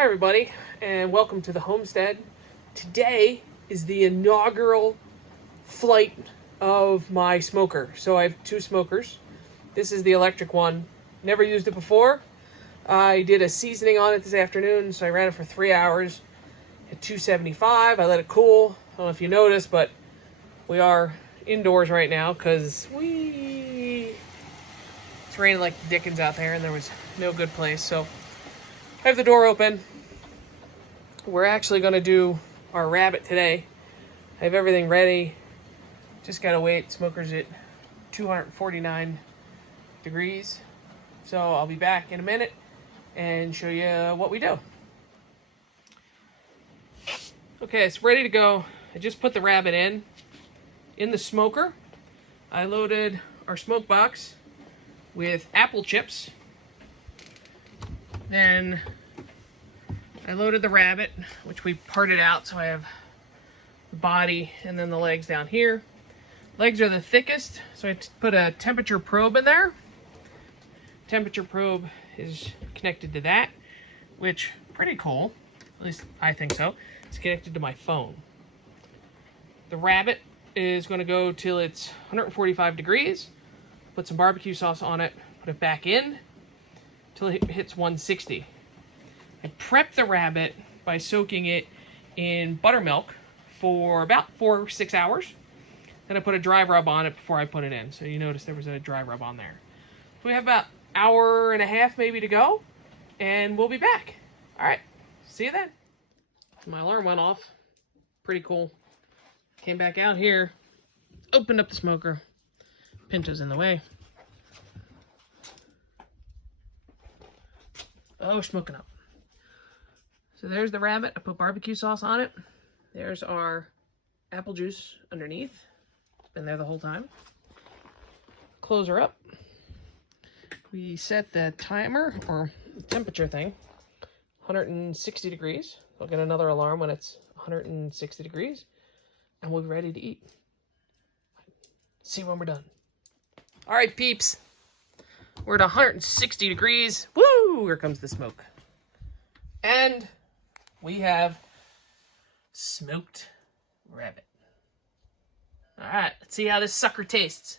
Hi everybody, and welcome to the homestead. Today is the inaugural flight of my smoker. So I have two smokers. This is the electric one. Never used it before. I did a seasoning on it this afternoon, so I ran it for 3 hours at 275. I let it cool. I don't know if you noticed, but we are indoors right now because it's raining like the dickens out there and there was no good place. So I have the door open. We're actually going to do our rabbit today. I have everything ready. Just got to wait. Smoker's at 249 degrees. So I'll be back in a minute and show you what we do. Okay, it's ready to go. I just put the rabbit in the smoker. I loaded our smoke box with apple chips. Then I loaded the rabbit, which we parted out, so I have the body and then the legs down here. Legs are the thickest, so I put a temperature probe in there. Temperature probe is connected to that, which pretty cool. At least I think so. It's connected to my phone. The rabbit is going to go till it's 145 degrees. Put some barbecue sauce on it, put it back in till it hits 160. I prep the rabbit by soaking it in buttermilk for about 4 or 6 hours. Then I put a dry rub on it before I put it in. So you notice there was a dry rub on there. So we have about an hour and a half maybe to go, and we'll be back. All right, see you then. My alarm went off. Pretty cool. Came back out here, opened up the smoker. Pinto's in the way. Oh, smoking up. So there's the rabbit. I put barbecue sauce on it. There's our apple juice underneath. Been there the whole time. Close her up. We set the timer or temperature thing 160 degrees. I'll get another alarm when it's 160 degrees. And we'll be ready to eat. See when we're done. All right, peeps. We're at 160 degrees. Woo! Here comes the smoke. And we have smoked rabbit. All right, let's see how this sucker tastes.